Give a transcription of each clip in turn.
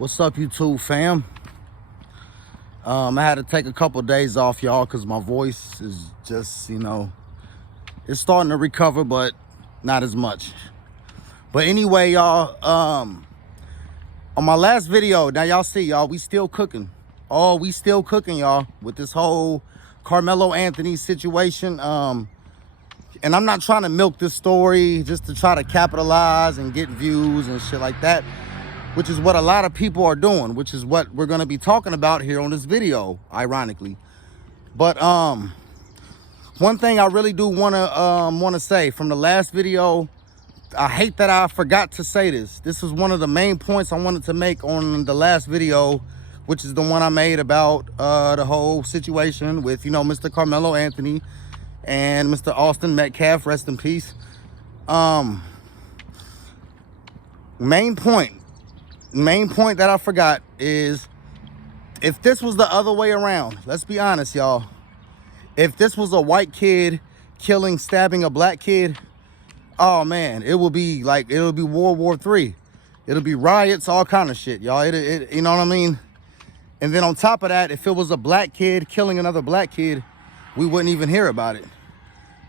What's up, YouTube fam? I had to take a couple days off, y'all, because my voice is just, it's starting to recover, but not as much. But anyway, y'all, on my last video, now y'all see, y'all, we still cooking. Oh, we still cooking, y'all, with this whole Carmelo Anthony situation. And I'm not trying to milk this story just to try to capitalize and get views and shit like that, which is what a lot of people are doing, which is what we're going to be talking about here on this video, ironically. But one thing I really do want to say from the last video, I hate that I forgot to say this. This is one of the main points I wanted to make on the last video, which is the one I made about the whole situation with, Mr. Carmelo Anthony and Mr. Austin Metcalf, rest in peace. Main point that I forgot is, if this was the other way around, let's be honest, y'all. If this was a white kid stabbing a black kid, oh man, it'll be World War III. It'll be riots, all kind of shit, y'all. You know what I mean? And then on top of that, if it was a black kid killing another black kid, we wouldn't even hear about it,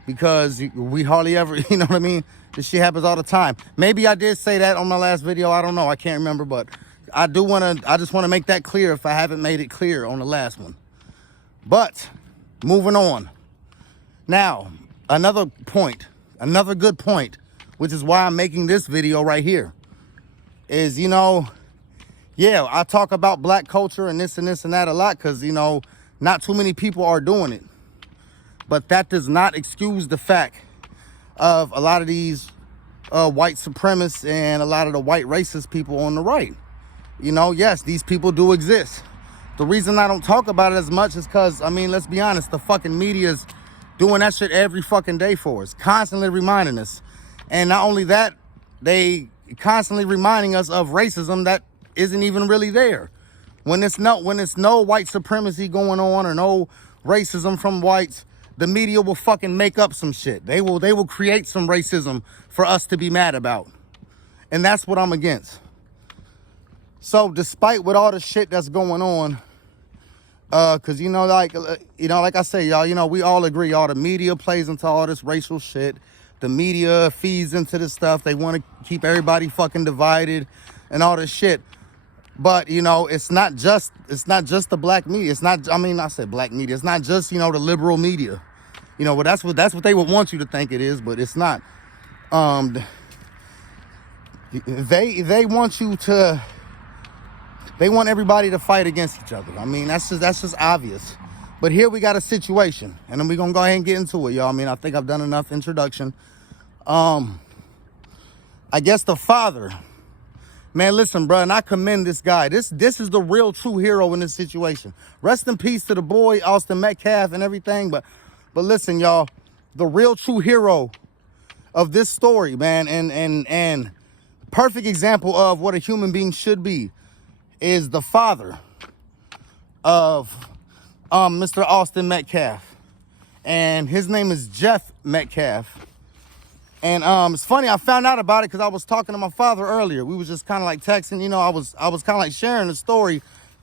because we hardly ever, you know what I mean? This shit happens all the time. Maybe I did say that on my last video. I don't know. I can't remember, but I just want to make that clear if I haven't made it clear on the last one. But moving on. Now, another good point, which is why I'm making this video right here, is, yeah, I talk about black culture and this and that a lot because, not too many people are doing it. But that does not excuse the fact of a lot of these white supremacists and a lot of the white racist people on the right. Yes, these people do exist. The reason I don't talk about it as much is because, let's be honest, the fucking media's doing that shit every fucking day for us, constantly reminding us. And not only that, they constantly reminding us of racism that isn't even really there. When it's no white supremacy going on or no racism from whites, the media will fucking make up some shit. They will create some racism for us to be mad about. And that's what I'm against. So despite with all the shit that's going on, cause like I say, y'all, we all agree, all the media plays into all this racial shit. The media feeds into this stuff. They want to keep everybody fucking divided and all this shit. But, it's not just the black media. It's not, I said black media. It's not just, the liberal media. Well, that's what they would want you to think it is, but it's not. They want everybody to fight against each other. That's just obvious. But here we got a situation, and then we're going to go ahead and get into it, y'all. I think I've done enough introduction. I guess the father, man, listen, bro, and I commend this guy. This is the real true hero in this situation. Rest in peace to the boy, Austin Metcalf and everything. But listen, y'all, the real true hero of this story, man, and perfect example of what a human being should be, is the father of Mr. Austin Metcalf. And his name is Jeff Metcalf. And it's funny, I found out about it because I was talking to my father earlier. We was just kind of like texting, I was kind of like sharing the story.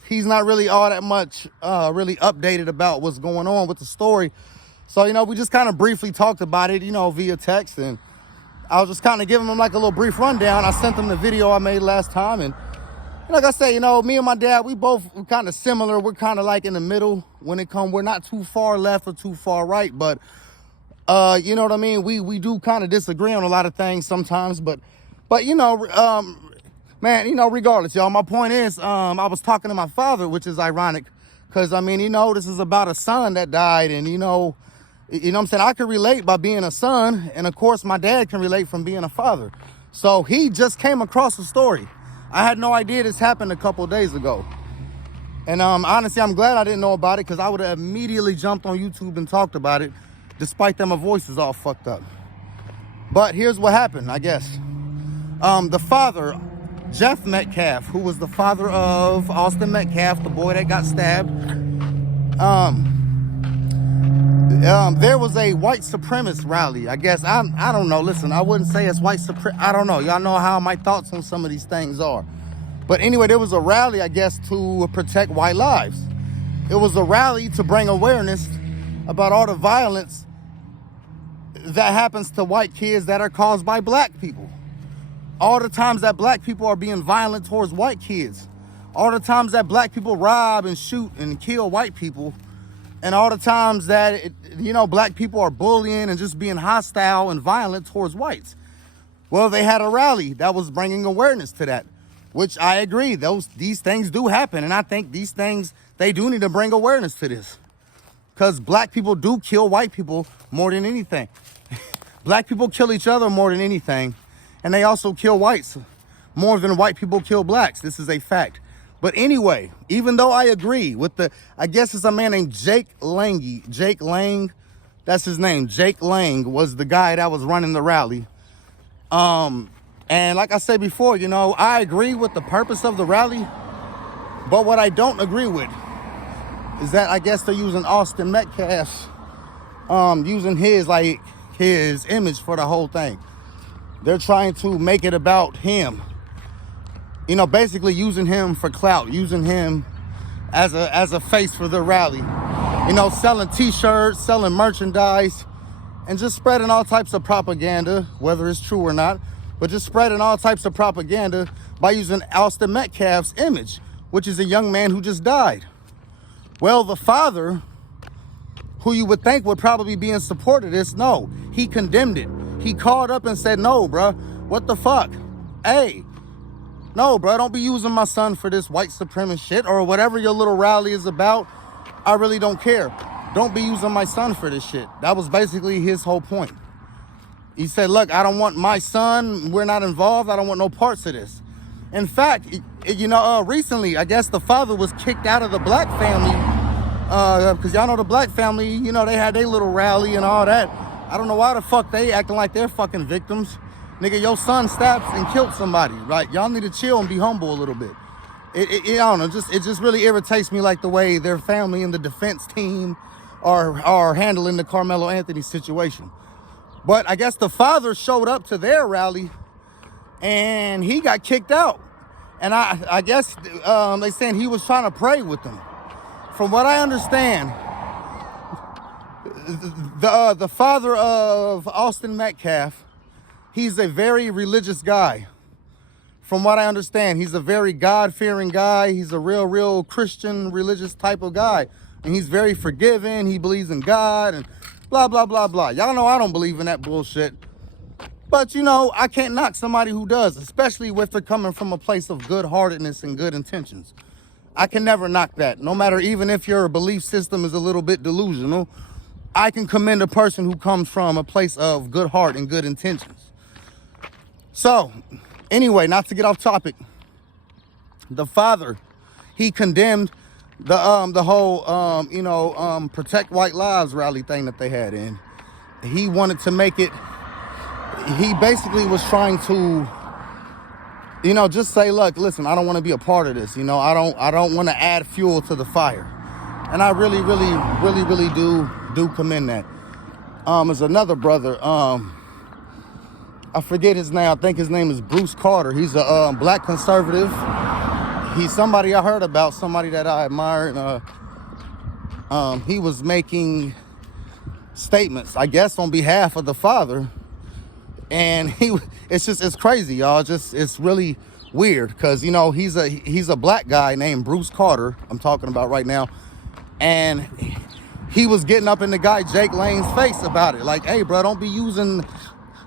He's not really all that much really updated about what's going on with the story. So, we just kind of briefly talked about it, via text. And I was just kind of giving him like a little brief rundown. I sent him the video I made last time. And like I say, me and my dad, we're kind of similar. We're kind of like in the middle when it comes. We're not too far left or too far right, but you know what I mean? We do kind of disagree on a lot of things sometimes, but man, regardless, y'all, my point is, I was talking to my father, which is ironic, because this is about a son that died, and what I'm saying, I can relate by being a son, and of course my dad can relate from being a father. So he just came across the story. I had no idea this happened a couple of days ago. And honestly, I'm glad I didn't know about it, because I would have immediately jumped on YouTube and talked about it, despite that my voice is all fucked up. But here's what happened, I guess. The father, Jeff Metcalf, who was the father of Austin Metcalf, the boy that got stabbed, there was a white supremacist rally, I guess. I don't know. Listen, I wouldn't say it's white supremacist. I don't know. Y'all know how my thoughts on some of these things are. But anyway, there was a rally, I guess, to protect white lives. It was a rally to bring awareness about all the violence that happens to white kids that are caused by black people. All the times that black people are being violent towards white kids. All the times that black people rob and shoot and kill white people. And all the times that, black people are bullying and just being hostile and violent towards whites. Well, they had a rally that was bringing awareness to that, which I agree. These things do happen. And I think these things, they do need to bring awareness to this. Because black people do kill white people more than anything. Black people kill each other more than anything. And they also kill whites more than white people kill blacks. This is a fact. But anyway, even though I agree with I guess it's a man named Jake Lang. Jake Lang, that's his name. Jake Lang was the guy that was running the rally. And like I said before, I agree with the purpose of the rally. But what I don't agree with is that I guess they're using Austin Metcalf, using his image for the whole thing. They're trying to make it about him. Basically using him for clout, using him as a face for the rally. Selling t-shirts, selling merchandise, and just spreading all types of propaganda, whether it's true or not, but just spreading all types of propaganda by using Austin Metcalf's image, which is a young man who just died. Well, the father, who you would think would probably be in support of this, no, he condemned it. He called up and said, no, bruh, what the fuck? Hey, no, bro, don't be using my son for this white supremacist shit or whatever your little rally is about. I really don't care. Don't be using my son for this shit. That was basically his whole point. He said, look, I don't want my son. We're not involved. I don't want no parts of this. In fact, recently, I guess the father was kicked out of the black family because y'all know the black family, they had their little rally and all that. I don't know why the fuck they acting like they're fucking victims. Nigga, your son stabbed and killed somebody, right? Y'all need to chill and be humble a little bit. I don't know, it just really irritates me, like the way their family and the defense team are handling the Carmelo Anthony situation. But I guess the father showed up to their rally and he got kicked out. And I guess they saying he was trying to pray with them. From what I understand, the father of Austin Metcalf, he's a very religious guy. From what I understand, he's a very God-fearing guy. He's a real Christian, religious type of guy. And he's very forgiving. He believes in God and blah, blah, blah, blah. Y'all know I don't believe in that bullshit. But, I can't knock somebody who does, especially if they're coming from a place of good-heartedness and good intentions. I can never knock that. No matter, even if your belief system is a little bit delusional, I can commend a person who comes from a place of good heart and good intentions. So, anyway, not to get off topic, the father, he condemned the whole, Protect White Lives rally thing that they had in. He wanted to make it, he basically was trying to, just say, look, listen, I don't want to be a part of this. I don't want to add fuel to the fire. And I really do commend that. There's another brother, I forget his name. I think his name is Bruce Carter. He's a black conservative. He's somebody I heard about, somebody that I admire. And he was making statements, I guess, on behalf of the father. And it's crazy, y'all. It's really weird because, he's a black guy named Bruce Carter, I'm talking about right now. And he was getting up in the guy Jake Lang's face about it. Like, hey, bro, don't be using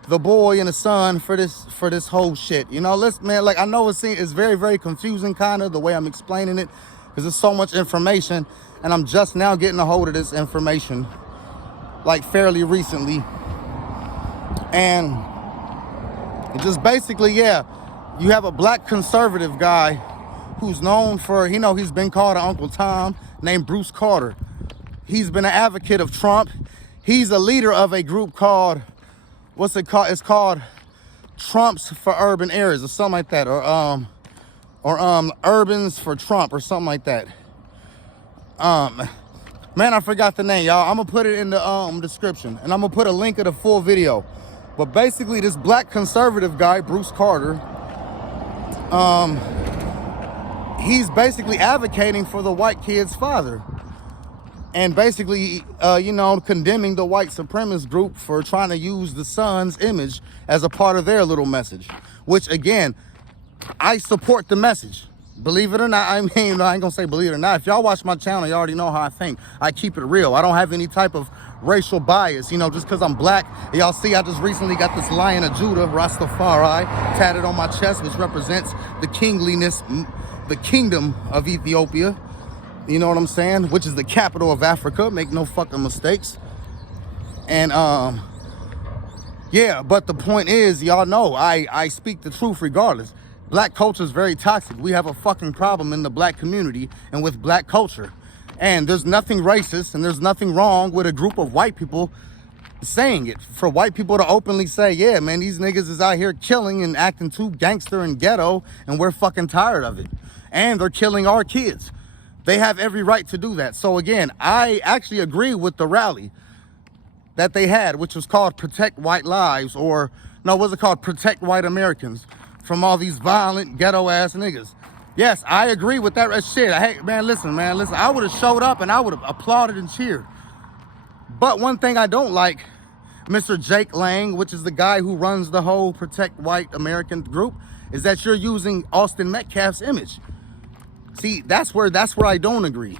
the boy and the son for this whole shit. I know it's very, very confusing kind of the way I'm explaining it because there's so much information and I'm just now getting a hold of this information like fairly recently. And it just basically, yeah, you have a black conservative guy who's known for, he's been called an Uncle Tom, named Bruce Carter. He's been an advocate of Trump. He's a leader of a group called, what's it called? It's called Trumps for Urban Areas or something like that, or Urbans for Trump or something like that. Man, I forgot the name, y'all. I'm gonna put it in the description, and I'm gonna put a link of the full video. But basically, this black conservative guy, Bruce Carter, he's basically advocating for the white kid's father. And basically, you know, condemning the white supremacist group for trying to use the son's image as a part of their little message. Which, again, I support the message. Believe it or not, I mean, I ain't gonna say believe it or not. If y'all watch my channel, you already know how I think. I keep it real. I don't have any type of racial bias, you know, just because I'm black. Y'all see, I just recently got this Lion of Judah, Rastafari, tatted on my chest, which represents the kingliness, the kingdom of Ethiopia. You know what I'm saying? Which is the capital of Africa. Make no fucking mistakes. And, yeah, but the point is, y'all know, I speak the truth regardless. Black culture is very toxic. We have a fucking problem in the black community and with black culture. And there's nothing racist and there's nothing wrong with a group of white people saying it. For white people to openly say, yeah, man, these niggas is out here killing and acting too gangster and ghetto, and we're fucking tired of it. And they're killing our kids. They have every right to do that. So again, I actually agree with the rally that they had, which was called Protect White Lives, or no, what's it called? Protect White Americans from all these violent ghetto ass niggas. Yes, I agree with that shit. Hey, man, listen, I would have showed up and I would have applauded and cheered. But one thing I don't like, Mr. Jake Lang, which is the guy who runs the whole Protect White American group, is that you're using Austin Metcalf's image. See, that's where I don't agree.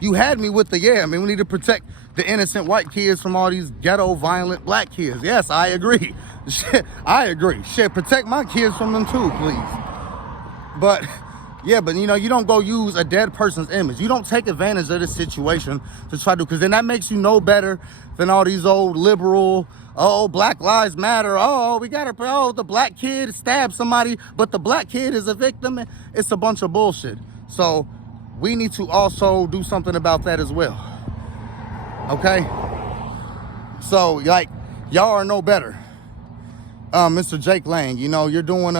You had me with the, yeah, I mean, we need to protect the innocent white kids from all these ghetto violent black kids. Yes, I agree. Shit, I agree. Shit, protect my kids from them too, please. But, yeah, but you know, you don't go use a dead person's image. You don't take advantage of this situation to try to, because then that makes you no better than all these old liberal, oh, Black Lives Matter, oh, we gotta, oh, the black kid stabbed somebody, but the black kid is a victim. It's a bunch of bullshit. So we need to also do something about that as well. Okay? So, like, y'all are no better. Mr. Jake Lang, you know, you're doing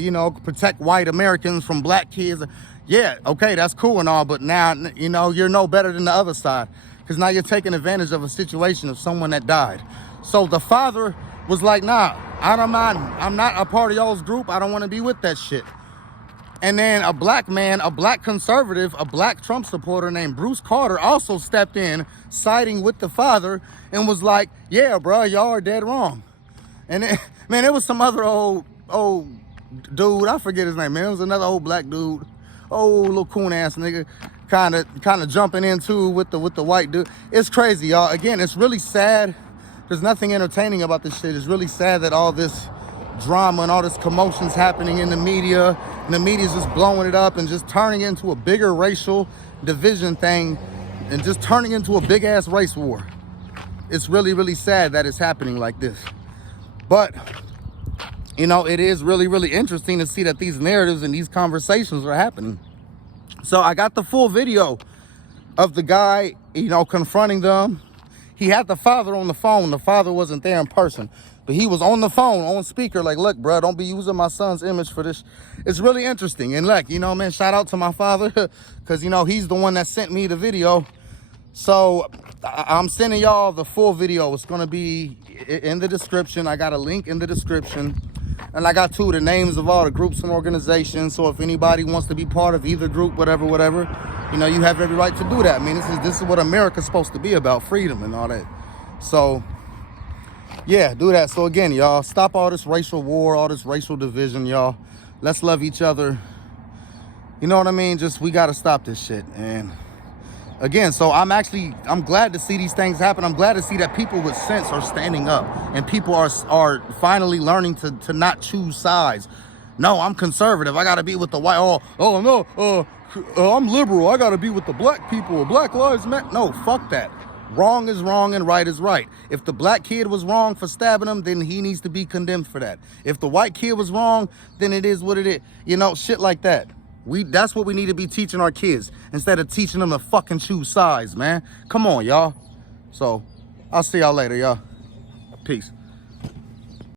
you know, protect white Americans from black kids. Yeah, okay, that's cool and all, but now, you know, you're no better than the other side, because now you're taking advantage of a situation of someone that died. So the father was like, nah, I'm not a part of y'all's group. I don't want to be with that shit. And then a black man, a black conservative, a black Trump supporter named Bruce Carter also stepped in, siding with the father, and was like, yeah, bro, y'all are dead wrong. And then, man, it was some other old dude, I forget his name, man. It was another old black dude, old little coon ass nigga, kind of jumping in too with the white dude. It's crazy, y'all. Again, it's really sad. There's nothing entertaining about this shit. It's really sad that all this drama and all this commotion's happening in the media, and the media's just blowing it up and just turning it into a bigger racial division thing and just turning into a big ass race war. It's really, really sad that it's happening like this. But, you know, it is really, really interesting to see that these narratives and these conversations are happening. So I got the full video of the guy, you know, confronting them. He had the father on the phone. The father wasn't there in person, but he was on the phone, on speaker, like, look, bro, don't be using my son's image for this. It's really interesting. And look, you know, man, shout out to my father, because, you know, he's the one that sent me the video. So I'm sending y'all the full video. It's going to be in the description. I got a link in the description. And I got the names of all the groups and organizations. So if anybody wants to be part of either group, whatever, you know, you have every right to do that. I mean, this is what America's supposed to be about, freedom and all that. So, yeah, do that. So again, y'all, stop all this racial war, all this racial division, y'all. Let's love each other. You know what I mean? Just, we got to stop this shit. And again, so I'm glad to see these things happen. I'm glad to see that people with sense are standing up and people are finally learning to not choose sides. No, I'm conservative. I got to be with the white. Oh no, I'm liberal. I got to be with the black people. Black Lives Matter. No, fuck that. Wrong is wrong and right is right. If the black kid was wrong for stabbing him, then he needs to be condemned for that. If the white kid was wrong, then it is what it is. You know, shit like that. That's what we need to be teaching our kids instead of teaching them to fucking choose sides, man. Come on, y'all. So, I'll see y'all later, y'all. Peace.